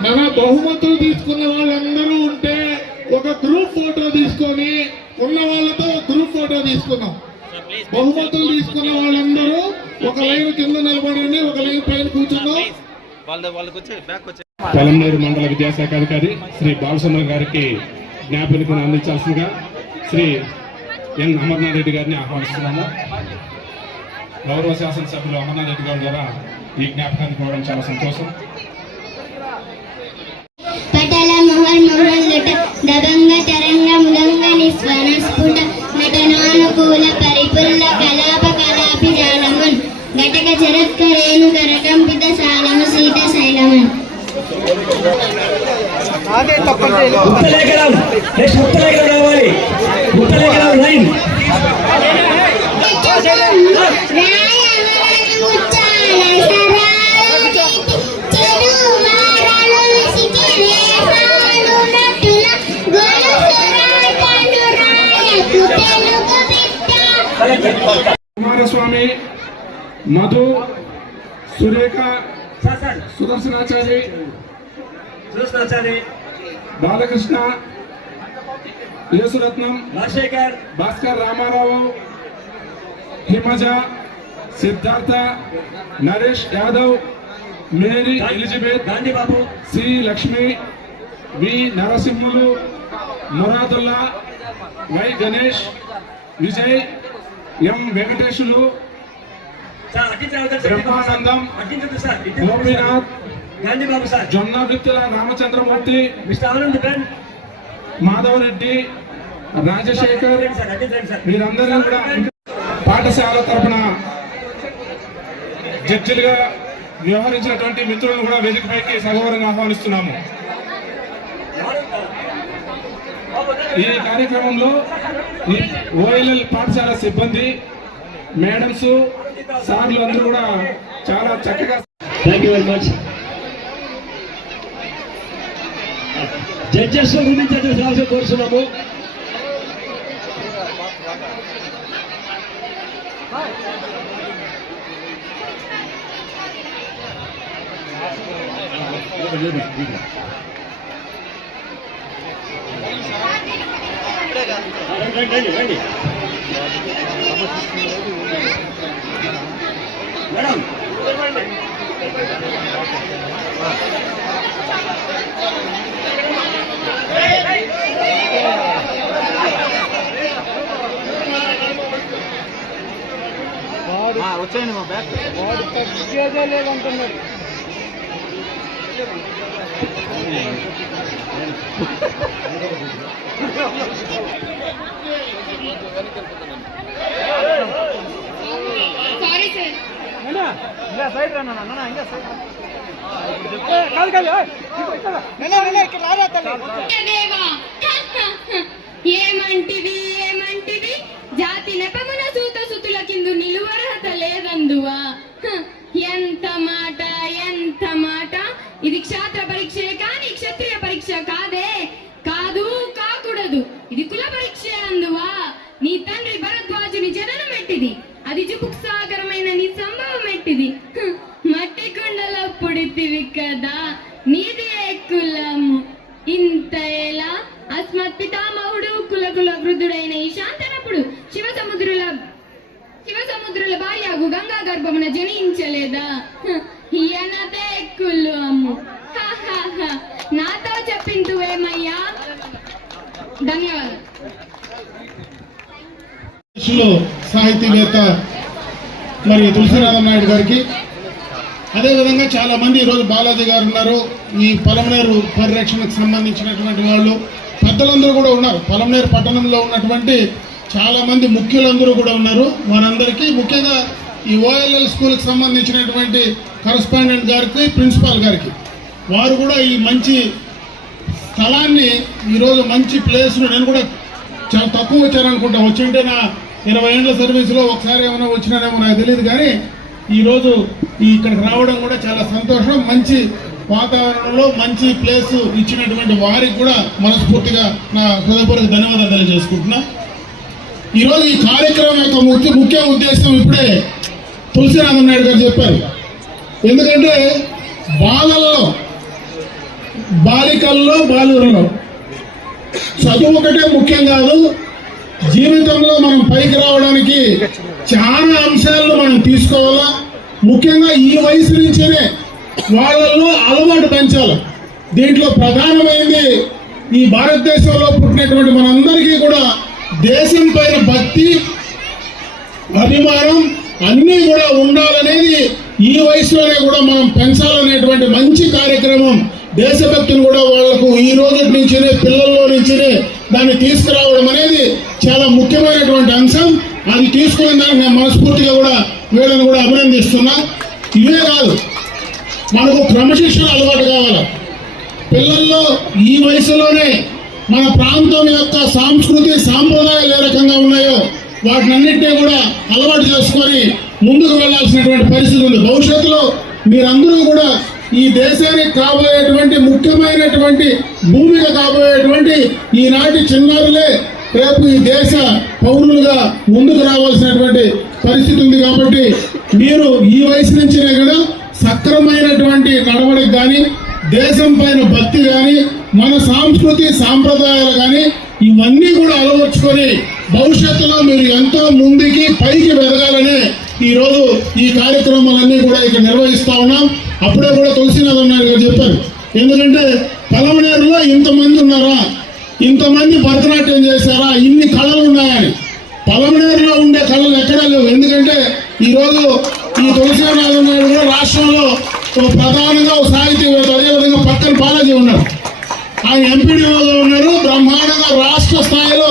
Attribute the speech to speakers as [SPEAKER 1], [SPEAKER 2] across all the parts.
[SPEAKER 1] మన బహుమతులు తీసుకున్న వాళ్ళందరూ ఉంటే ఒక గ్రూప్ ఫోటో తీసుకొని ఉన్న వాళ్ళతో గ్రూప్ ఫోటో తీసుకుందాం. బహుమతులు తీసుకున్న వాళ్ళందరూ ఒక లైన్ కింద నిలబడండి ఒక లైన్ పైన
[SPEAKER 2] వచ్చి
[SPEAKER 3] పొలంనేరు మండల విద్యాశాఖ అధికారి శ్రీ బాలసుందర్ గారికి జ్ఞాపకను అందించాల్సిందిగా శ్రీ ఎన్ అమర్నాథ్ రెడ్డి గారిని ఆహ్వానిస్తున్నాము. గౌరవ శాసనసభ్యులు అమర్నాథ్ రెడ్డి గారి ద్వారా ఈ జ్ఞాపకాన్ని కోవడం చాలా సంతోషం.
[SPEAKER 4] నటనానుకూల పరిపుల్ల కలాప కలాపి జాలమన్ ఘటక చరత్క రేణు కరకంపిత శాలము సీత శైలమన్
[SPEAKER 5] ఉత్తలేఖనం నెక్స్ట్ ఉత్తలేఖనం రావాలి ఉత్తలేఖనం line
[SPEAKER 3] Kumaraswamy Madhu Surekha Sudarshanachari
[SPEAKER 5] Sudarshanachari
[SPEAKER 3] Balakrishna Yesuratnam
[SPEAKER 5] Rajasekhar
[SPEAKER 3] Bhaskar Ramarao Himaja Siddhartha Naresh Yadav Mary Elizabeth
[SPEAKER 5] Gandhibabu
[SPEAKER 3] C Lakshmi V Narasimhulu Muradulla Y Ganesh Vijay M Venkatesulu Brahmanandam Gopinath
[SPEAKER 5] Gandhi Babu sir.
[SPEAKER 3] Jonnavittula Ramachandramurthy Madhava Reddy Rajasekhar మీరందరూ కూడా పాఠశాల తరపున జడ్జిలుగా వ్యవహరించినటువంటి మిత్రులను కూడా వేదికపైకి సగౌరవంగా ఆహ్వానిస్తున్నాము. ఈ కార్యక్రమంలో ఓఎల్ఎల్ పాఠశాల సిబ్బంది మేడమ్స్ సార్లు అందరూ కూడా చాలా చక్కగా
[SPEAKER 5] thank you very much judges గురించి రావాల్సి కోరుతున్నాము రండి రండి మేడం
[SPEAKER 2] వచ్చాయండి మా బ్యాగ్
[SPEAKER 4] వాడు తగ్గేదే సార్
[SPEAKER 2] సైడ్ రా నాన్న. ఇంకా సైడ్
[SPEAKER 4] దేవా ఏమంటివి ఏమంటివి? జాతి నెపమున సూత సుతుల కిందు నిలువరహత లేదందువా? నీది ఏ కులము. ఇంత ఎలా? అస్మత్ పితామహుడు కుల వృద్ధుడైన ఈ శాంతనప్పుడు శివ సముద్రుల శివ సముద్రుల భార్యకు గంగా గర్భమున జనించలేదా? హ, ఈయనదే కులము. నాతో చెప్పింతువేమయ్యా ధన్యవాదాలు.
[SPEAKER 1] సాహితీవేత్త మరి తులసిరాధం నాయుడు గారికి అదేవిధంగా చాలా మంది ఈరోజు బాలాజీ గారు ఉన్నారు. ఈ పొలంనేరు పరిరక్షణకు సంబంధించినటువంటి వాళ్ళు. పెద్దలందరూ కూడా ఉన్నారు. పొలంనేరు పట్టణంలో ఉన్నటువంటి చాలా మంది ముఖ్యులందరూ కూడా ఉన్నారు. వారందరికీ ముఖ్యంగా ఈ ఓఎల్ఎల్ స్కూల్కి సంబంధించినటువంటి కరస్పాండెంట్ గారికి ప్రిన్సిపాల్ గారికి. వారు కూడా ఈ మంచి స్థలాన్ని ఈరోజు మంచి ప్లేస్ను నేను కూడా చాలా తక్కువ వచ్చాను అనుకుంటా వచ్చింటే నా ఇరవై ఏళ్ళ సర్వీస్లో ఒకసారి ఏమైనా వచ్చినానేమో నాకు తెలియదు కానీ ఈరోజు ఇక్కడికి రావడం కూడా చాలా సంతోషం. మంచి వాతావరణంలో మంచి ప్లేస్ ఇచ్చినటువంటి వారికి కూడా మనస్ఫూర్తిగా నా హృదయపూర్వక ధన్యవాదాలు తెలియజేసుకుంటున్నా. ఈరోజు ఈ కార్యక్రమం యొక్క ముఖ్య ముఖ్య ఉద్దేశం ఇప్పుడే తులసిరామన్ నాయుడు గారు చెప్పారు. ఎందుకంటే బాలల్లో బాలికల్లో బాలురలో చదువు ఒకటే ముఖ్యం కాదు జీవితంలో మనం పైకి రావడానికి చాలా అంశాలను మనం తీసుకోవాలా ముఖ్యంగా ఈ వయసు నుంచేనే వాళ్ళల్లో అలవాటు పెంచాలి. దీంట్లో ప్రధానమైనది ఈ భారతదేశంలో పుట్టినటువంటి మనందరికీ కూడా దేశం పైన భక్తి అభిమానం అన్నీ కూడా ఉండాలనేది ఈ వయసులోనే కూడా మనం పెంచాలనేటువంటి మంచి కార్యక్రమం దేశభక్తులు కూడా వాళ్ళకు ఈ రోజు నుంచినే పిల్లల్లో నుంచినే దాన్ని తీసుకురావడం అనేది చాలా ముఖ్యమైనటువంటి అంశం. అది తీసుకున్న దానికి నేను మనస్ఫూర్తిగా కూడా వీళ్ళని కూడా అభినందిస్తున్నా. ఇవే కాదు మనకు క్రమశిక్షణ అలవాటు కావాలి. పిల్లల్లో ఈ వయసులోనే మన ప్రాంతం యొక్క సాంస్కృతి సాంప్రదాయాలు ఏ రకంగా ఉన్నాయో వాటినన్నింటినీ కూడా అలవాటు చేసుకొని ముందుకు వెళ్ళాల్సినటువంటి పరిస్థితి ఉంది. భవిష్యత్తులో మీరందరూ కూడా ఈ దేశానికి కాబోయేటువంటి ముఖ్యమైనటువంటి భూమిగా కాబోయేటువంటి ఈనాటి చిన్నారులే రేపు ఈ దేశ పౌరులుగా ముందుకు రావాల్సినటువంటి పరిస్థితి ఉంది కాబట్టి మీరు ఈ వయసు నుంచినే కూడా సక్రమైనటువంటి నడవడికి కానీ దేశం పైన భక్తి కానీ మన సాంస్కృతి సాంప్రదాయాలు కానీ ఇవన్నీ కూడా అలవర్చుకొని భవిష్యత్తులో మీరు ఎంతో ముందుకి పైకి వెదగాలని ఈరోజు ఈ కార్యక్రమాలన్నీ కూడా ఇక్కడ నిర్వహిస్తా ఉన్నాం. అప్పుడే కూడా తులసినాథ్ అన్నారు గారు చెప్పారు. ఎందుకంటే పలమనేరులో ఇంతమంది ఉన్నారా? ఇంతమంది భరతనాట్యం చేశారా? ఇన్ని కళలు ఉన్నాయని. పలమనేరులో ఉండే కళలు ఎన్నికలు ఎందుకంటే ఈరోజు ఈ తులసినాథం నాయుడు కూడా రాష్ట్రంలో ఒక ప్రధానంగా ఒక సాహితీవేత్త అదేవిధంగా పక్కన బాలాజీ ఉన్నారు ఆయన ఎంపీడీఓగా ఉన్నారు బ్రహ్మాండంగా రాష్ట్ర స్థాయిలో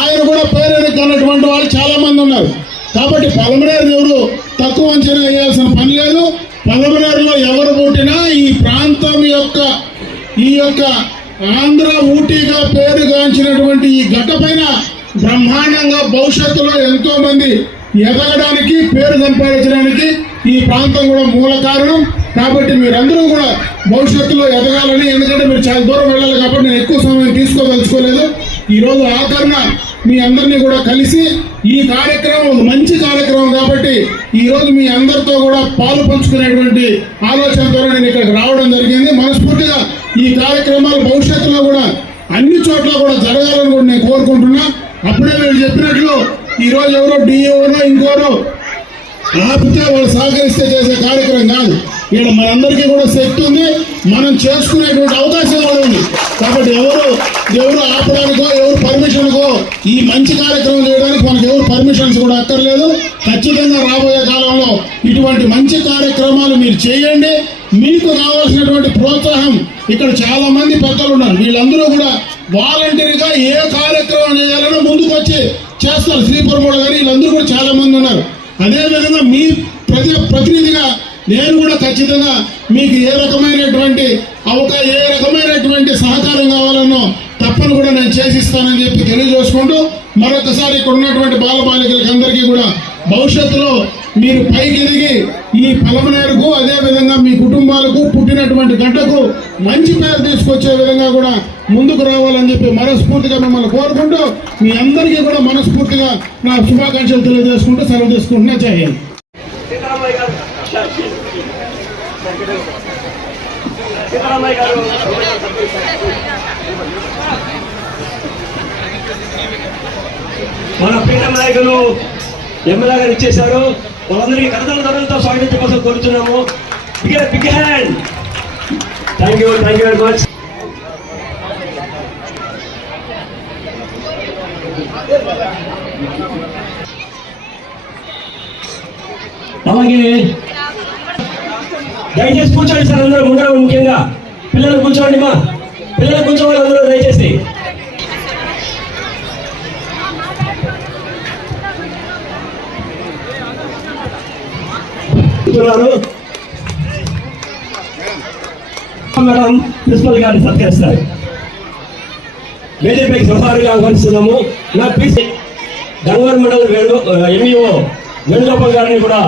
[SPEAKER 1] ఆయన కూడా పేరెడుతున్నటువంటి వాళ్ళు చాలామంది ఉన్నారు. కాబట్టి పలమనేరు ఎవరు తక్కువ అంచనా వేయాల్సిన పని లేదు. పలమనేరులో ఎవరు పుట్టినా ఈ ప్రాంతం యొక్క ఈ యొక్క ఆంధ్ర ఊటీగా పేరుగాంచినటువంటి ఈ గడ్డ పైన బ్రహ్మాండంగా భవిష్యత్తులో ఎంతోమంది ఎదగడానికి పేరు సంపాదించడానికి ఈ ప్రాంతం కూడా మూల కారణం. కాబట్టి మీరందరూ కూడా భవిష్యత్తులో ఎదగాలని ఎందుకంటే మీరు చాలా దూరం వెళ్ళాలి కాబట్టి నేను ఎక్కువ సమయం తీసుకోదలుచుకోలేదు. ఈ రోజు ఆఖరణ మీ అందరినీ కూడా కలిసి ఈ కార్యక్రమం మంచి కార్యక్రమం కాబట్టి ఈ రోజు మీ అందరితో కూడా పాలు పంచుకునేటువంటి ఆలోచనతో నేను ఇక్కడికి రావడం జరిగింది. మనస్ఫూర్తిగా ఈ కార్యక్రమాలు భవిష్యత్తులో కూడా అన్ని చోట్ల కూడా జరగాలని కూడా నేను కోరుకుంటున్నా. అప్పుడే మీరు చెప్పినట్లు ఈ రోజు ఎవరో డిఓనో ఇంకోనో ఆపితే వాళ్ళు సహకరిస్తే చేసే కార్యక్రమం కాదు. ఇక్కడ మనందరికీ కూడా శక్తి ఉంది. మనం చేసుకునేటువంటి అవకాశం కూడా ఉంది. కాబట్టి ఎవరు ఎవరు ఆపడానికో ఎవరు పర్మిషన్కో ఈ మంచి కార్యక్రమం చేయడానికి మనకు ఎవరు పర్మిషన్స్ కూడా అక్కర్లేదు. ఖచ్చితంగా రాబోయే కాలంలో ఇటువంటి మంచి కార్యక్రమాలు మీరు చేయండి. మీకు కావాల్సినటువంటి ప్రోత్సాహం. ఇక్కడ చాలా మంది పెద్దలు ఉన్నారు. వీళ్ళందరూ కూడా వాలంటీర్గా ఏ కార్యక్రమం చేయాలన్నా ముందుకు వచ్చి చేస్తారు. శ్రీపురమూడ గారు వీళ్ళందరూ కూడా చాలా మంది ఉన్నారు. అదేవిధంగా మీ ప్రతి ప్రతినిధిగా నేను కూడా ఖచ్చితంగా మీకు ఏ రకమైనటువంటి అవకా ఏ రకమైనటువంటి సహకారం కావాలన్నో తప్పని కూడా నేను చేసిస్తానని చెప్పి తెలియజేసుకుంటూ మరొకసారి ఇక్కడ ఉన్నటువంటి బాలబాలికలకి అందరికీ కూడా భవిష్యత్తులో మీరు పైకి ఎదిగి ఈ పలమనేరుకు అదే విధంగా మీ పుట్టినటువంటి గడ్డకు మంచి పేరు తీసుకొచ్చే విధంగా కూడా ముందుకు రావాలని చెప్పి మనస్ఫూర్తిగా మిమ్మల్ని కోరుకుంటూ మీ అందరికీ కూడా మనస్ఫూర్తిగా నా శుభాకాంక్షలు తెలియజేసుకుంటూ సెలవు తీసుకుంటున్నా. చేయండి
[SPEAKER 5] మన ప్రీతం నాయకులు ఎమ్మెల్యే గారు ఇచ్చేశారు. వాళ్ళందరికీ కథల ధరలతో స్వాగతించడం కోసం కోరుతున్నాము big hand. Thank you thank you very much అలాగే దయచేసి కూర్చోండి సార్ అందరూ ముందర ముఖ్యంగా. పిల్లలు కూర్చోండి మా. పిల్లలు కూర్చోవాలి అందరూ దయచేసి. కూర్చున్నారు. మేడం ప్రిన్సిపల్ గారిని సత్కరిస్తారు. బీజేపీకి సఫారీగా ఆహ్వానిస్తున్నాము నా పీసీ గంగవరం మండలం వేణు ఎంఈఓ వేణుగోపాల్ గారిని కూడా